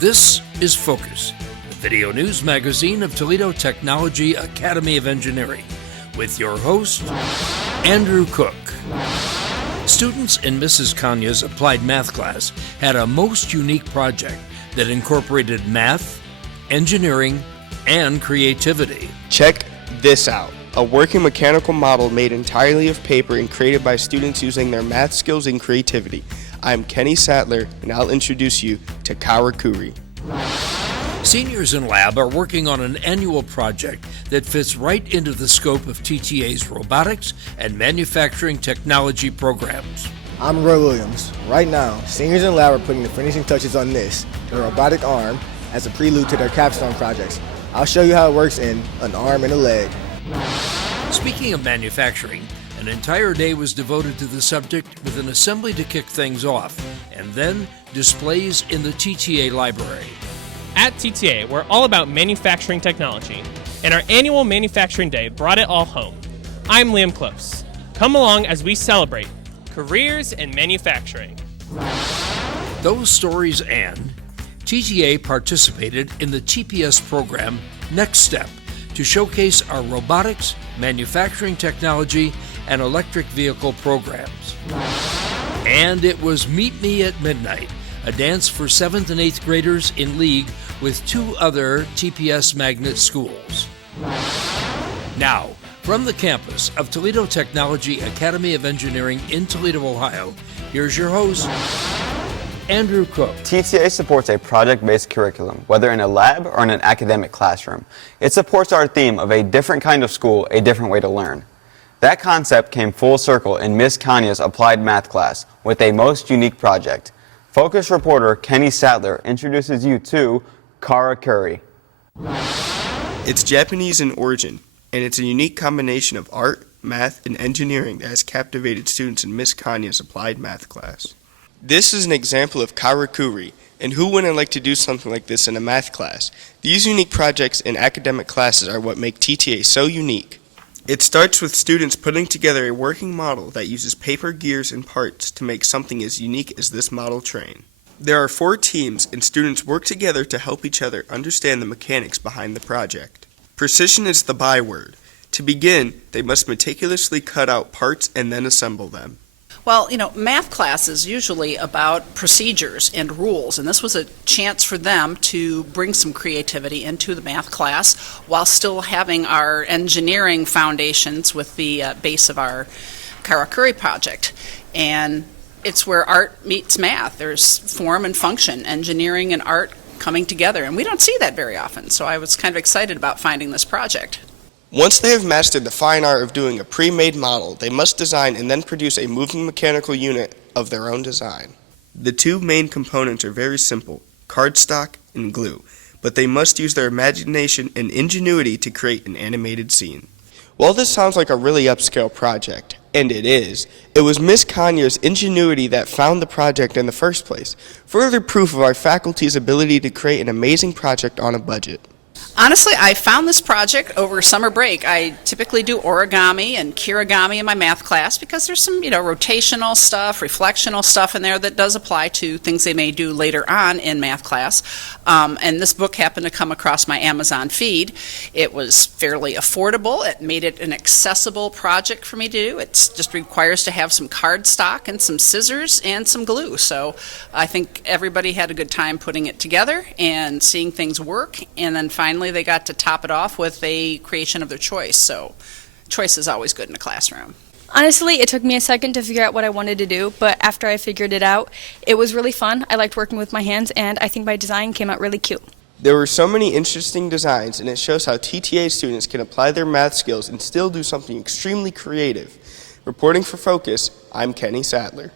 This is Focus, the video news magazine of Toledo Technology Academy of Engineering, with your host, Andrew Cook. Students in Mrs. Kania's applied math class had a most unique project that incorporated math, engineering, and creativity. Check this out. A working mechanical model made entirely of paper and created by students using their math skills and creativity. I'm Kenny Sattler, and I'll introduce you to Karakuri. Seniors in lab are working on an annual project that fits right into the scope of TTA's robotics and manufacturing technology programs. I'm Roy Williams. Right now, seniors in lab are putting the finishing touches on this, the robotic arm, as a prelude to their capstone projects. I'll show you how it works in an arm and a leg. Speaking of manufacturing, an entire day was devoted to the subject with an assembly to kick things off, and then displays in the TTA library. At TTA, we're all about manufacturing technology, and our annual manufacturing day brought it all home. I'm Liam Close. Come along as we celebrate careers in manufacturing. Those stories and TTA participated in the TPS program Next Step to showcase our robotics, manufacturing technology, and electric vehicle programs. And it was Meet Me at Midnight, a dance for 7th and 8th graders in league with 2 other TPS magnet schools. Now, from the campus of Toledo Technology Academy of Engineering in Toledo, Ohio, here's your host, Andrew Cook. TTA supports a project-based curriculum, whether in a lab or in an academic classroom. It supports our theme of a different kind of school, a different way to learn. That concept came full circle in Miss Kania's applied math class with a most unique project. Focus reporter Kenny Sattler introduces you to Karakuri. It's Japanese in origin, and it's a unique combination of art, math, and engineering that has captivated students in Miss Kania's applied math class. This is an example of Karakuri, and who wouldn't like to do something like this in a math class? These unique projects in academic classes are what make TTA so unique. It starts with students putting together a working model that uses paper, gears, and parts to make something as unique as this model train. There are 4 teams, and students work together to help each other understand the mechanics behind the project. Precision is the byword. To begin, they must meticulously cut out parts and then assemble them. Well, math class is usually about procedures and rules, and this was a chance for them to bring some creativity into the math class while still having our engineering foundations with the base of our Karakuri project. And it's where art meets math. There's form and function, engineering and art coming together, and we don't see that very often, so I was kind of excited about finding this project. Once they have mastered the fine art of doing a pre-made model, they must design and then produce a moving mechanical unit of their own design. The 2 main components are very simple, cardstock and glue, but they must use their imagination and ingenuity to create an animated scene. While this sounds like a really upscale project, and it is, it was Miss Kania's ingenuity that found the project in the first place, further proof of our faculty's ability to create an amazing project on a budget. Honestly, I found this project over summer break. I typically do origami and kirigami in my math class because there's some, rotational stuff, reflectional stuff in there that does apply to things they may do later on in math class. And this book happened to come across my Amazon feed. It was fairly affordable. It made it an accessible project for me to do. It just requires to have some cardstock and some scissors and some glue. So I think everybody had a good time putting it together and seeing things work, and then finally they got to top it off with a creation of their choice. So choice is always good in a classroom. Honestly, it took me a second to figure out what I wanted to do, but after I figured it out, it was really fun. I liked working with my hands, and I think my design came out really cute. There were so many interesting designs, and it shows how TTA students can apply their math skills and still do something extremely creative. Reporting for Focus, I'm Kenny Sattler.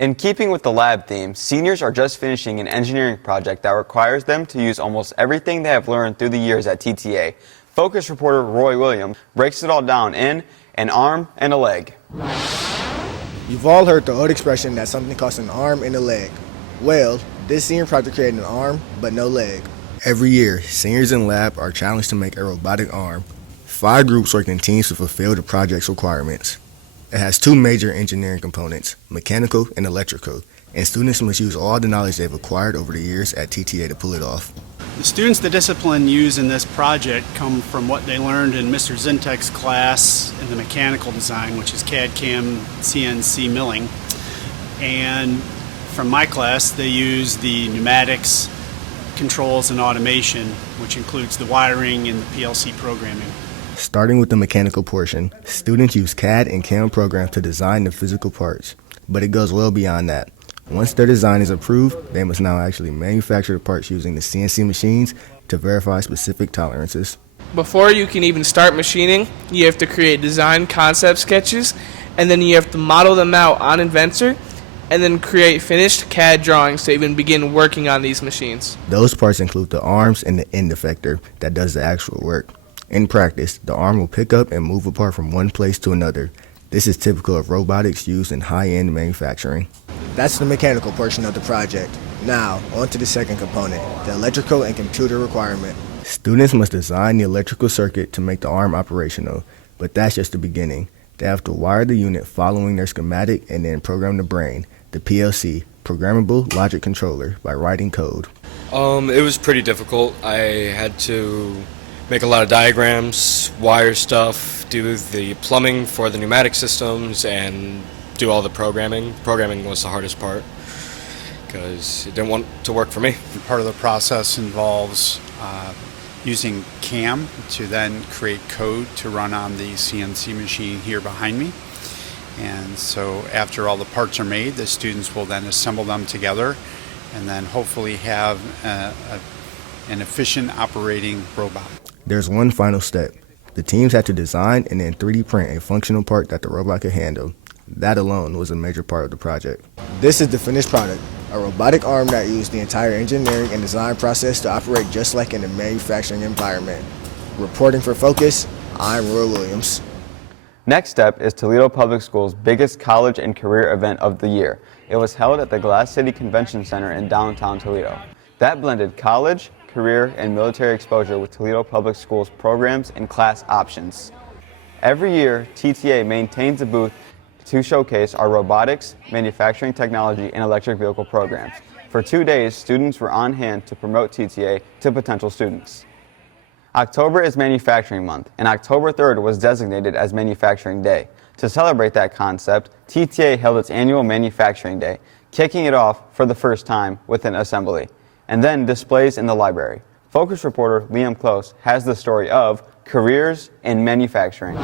In keeping with the lab theme, seniors are just finishing an engineering project that requires them to use almost everything they have learned through the years at TTA. Focus reporter Roy Williams breaks it all down in an arm and a leg. You've all heard the old expression that something costs an arm and a leg. Well, this senior project created an arm, but no leg. Every year, seniors in lab are challenged to make a robotic arm. 5 groups work in teams to fulfill the project's requirements. It has two major engineering components, mechanical and electrical, and students must use all the knowledge they've acquired over the years at TTA to pull it off. The students the discipline use in this project come from what they learned in Mr. Zintek's class in the mechanical design, which is CAD, CAM, CNC milling. And from my class, they use the pneumatics, controls, and automation, which includes the wiring and the PLC programming. Starting with the mechanical portion, students use CAD and CAM programs to design the physical parts, but it goes well beyond that. Once their design is approved, they must now actually manufacture the parts using the CNC machines to verify specific tolerances. Before you can even start machining, you have to create design concept sketches, and then you have to model them out on Inventor, and then create finished CAD drawings to even begin working on these machines. Those parts include the arms and the end effector that does the actual work. In practice, the arm will pick up and move apart from one place to another. This is typical of robotics used in high-end manufacturing. That's the mechanical portion of the project. Now, on to the second component, the electrical and computer requirement. Students must design the electrical circuit to make the arm operational, but that's just the beginning. They have to wire the unit following their schematic and then program the brain, the PLC, Programmable Logic Controller, by writing code. It was pretty difficult. I had to make a lot of diagrams, wire stuff, do the plumbing for the pneumatic systems, and do all the programming. Programming was the hardest part because it didn't want to work for me. Part of the process involves using CAM to then create code to run on the CNC machine here behind me. And so after all the parts are made, the students will then assemble them together and then hopefully have an efficient operating robot. There's one final step. The teams had to design and then 3D print a functional part that the robot could handle. That alone was a major part of the project. This is the finished product, a robotic arm that used the entire engineering and design process to operate just like in a manufacturing environment. Reporting for Focus, I'm Roy Williams. Next step is Toledo Public Schools' biggest college and career event of the year. It was held at the Glass City Convention Center in downtown Toledo. That blended college, career, and military exposure with Toledo Public Schools programs and class options. Every year, TTA maintains a booth to showcase our robotics, manufacturing technology, and electric vehicle programs. For 2 days, students were on hand to promote TTA to potential students. October is Manufacturing Month, and October 3rd was designated as Manufacturing Day. To celebrate that concept, TTA held its annual Manufacturing Day, kicking it off for the first time with an assembly, and then displays in the library. Focus reporter Liam Close has the story of careers in manufacturing.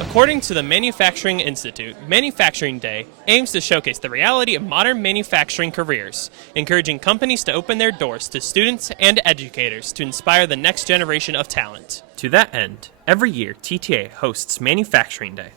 According to the Manufacturing Institute, Manufacturing Day aims to showcase the reality of modern manufacturing careers, encouraging companies to open their doors to students and educators to inspire the next generation of talent. To that end, every year TTA hosts Manufacturing Day.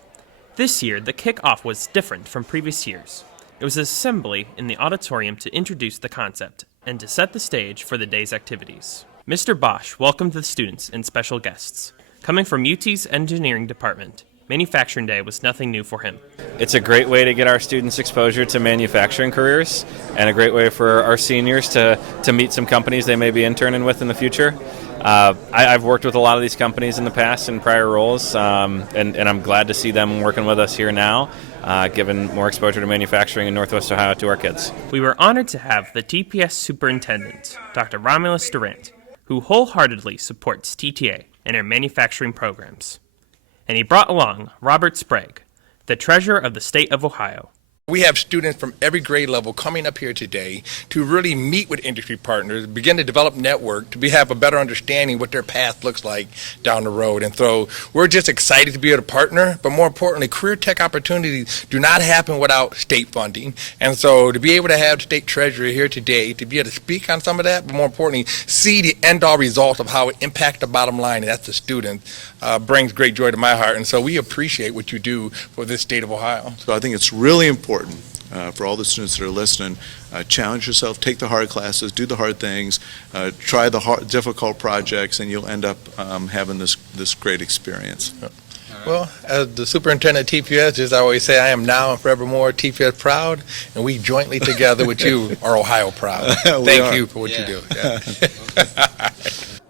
This year, the kickoff was different from previous years. It was an assembly in the auditorium to introduce the concept and to set the stage for the day's activities. Mr. Bosch welcomed the students and special guests. Coming from UT's engineering department, Manufacturing Day was nothing new for him. It's a great way to get our students exposure to manufacturing careers and a great way for our seniors to meet some companies they may be interning with in the future. I've worked with a lot of these companies in the past in prior roles, and I'm glad to see them working with us here now, giving more exposure to manufacturing in Northwest Ohio to our kids. We were honored to have the TPS superintendent, Dr. Romulus Durant, who wholeheartedly supports TTA and our manufacturing programs. And he brought along Robert Sprague, the treasurer of the state of Ohio. We have students from every grade level coming up here today to really meet with industry partners, begin to develop network, to have a better understanding what their path looks like down the road. And so we're just excited to be able to partner, but more importantly, career tech opportunities do not happen without state funding. And so to be able to have the state treasurer here today, to be able to speak on some of that, but more importantly, see the end-all result of how it impacts the bottom line, and that's the student, brings great joy to my heart. And so we appreciate what you do for this state of Ohio. So I think it's really important for all the students that are listening, challenge yourself, take the hard classes, do the hard things, try the difficult projects, and you'll end up having this great experience. Well, as the superintendent of TPS, as I always say, I am now and forevermore TPS proud, and we jointly together with you are Ohio proud. Thank you for what you do. Yeah.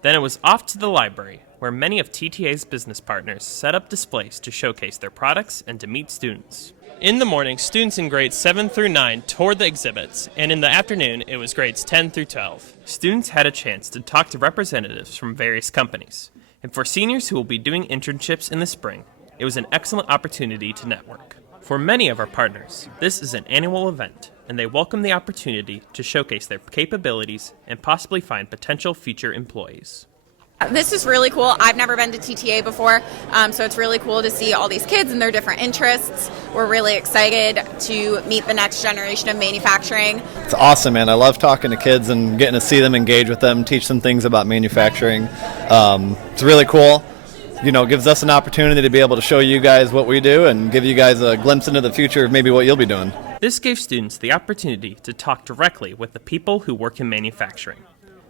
Then it was off to the library, where many of TTA's business partners set up displays to showcase their products and to meet students. In the morning, students in grades 7 through 9 toured the exhibits, and in the afternoon, it was grades 10 through 12. Students had a chance to talk to representatives from various companies. And for seniors who will be doing internships in the spring, it was an excellent opportunity to network. For many of our partners, this is an annual event, and they welcome the opportunity to showcase their capabilities and possibly find potential future employees. This is really cool. I've never been to TTA before, so it's really cool to see all these kids and their different interests. We're really excited to meet the next generation of manufacturing. It's awesome, man. I love talking to kids and getting to see them, engage with them, teach them things about manufacturing. It's really cool. You know, gives us an opportunity to be able to show you guys what we do and give you guys a glimpse into the future of maybe what you'll be doing. This gave students the opportunity to talk directly with the people who work in manufacturing.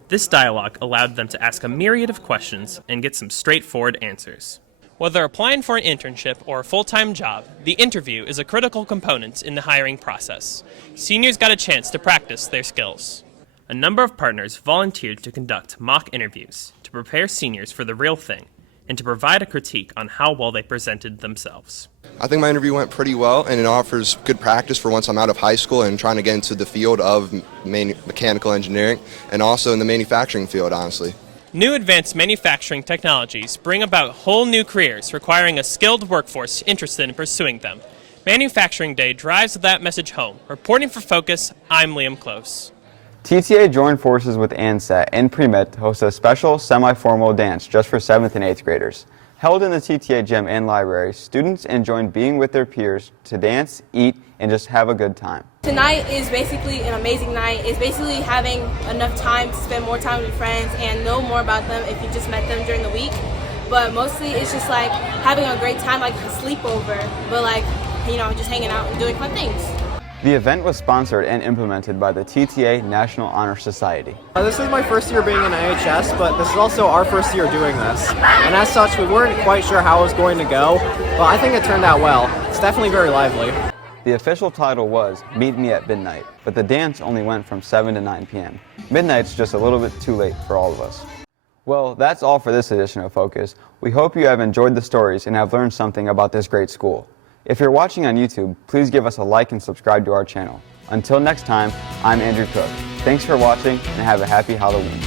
This dialogue allowed them to ask a myriad of questions and get some straightforward answers. Whether applying for an internship or a full-time job, the interview is a critical component in the hiring process. Seniors got a chance to practice their skills. A number of partners volunteered to conduct mock interviews to prepare seniors for the real thing and to provide a critique on how well they presented themselves. I think my interview went pretty well, and it offers good practice for once I'm out of high school and trying to get into the field of mechanical engineering and also in the manufacturing field, honestly. New advanced manufacturing technologies bring about whole new careers requiring a skilled workforce interested in pursuing them. Manufacturing Day drives that message home. Reporting for Focus, I'm Liam Close. TTA joined forces with ANSET and Pre-Med to host a special semi-formal dance just for 7th and 8th graders. Held in the TTA gym and library, students enjoyed being with their peers to dance, eat, and just have a good time. Tonight is basically an amazing night. It's basically having enough time to spend more time with your friends and know more about them if you just met them during the week. But mostly it's just like having a great time, like a sleepover, but like, you know, just hanging out and doing fun things. The event was sponsored and implemented by the TTA National Honor Society. This is my first year being in AHS, but this is also our first year doing this. And as such, we weren't quite sure how it was going to go, but I think it turned out well. It's definitely very lively. The official title was Meet Me at Midnight, but the dance only went from 7 to 9 p.m. Midnight's just a little bit too late for all of us. Well, that's all for this edition of Focus. We hope you have enjoyed the stories and have learned something about this great school. If you're watching on YouTube, please give us a like and subscribe to our channel. Until next time, I'm Andrew Cook. Thanks for watching and have a happy Halloween.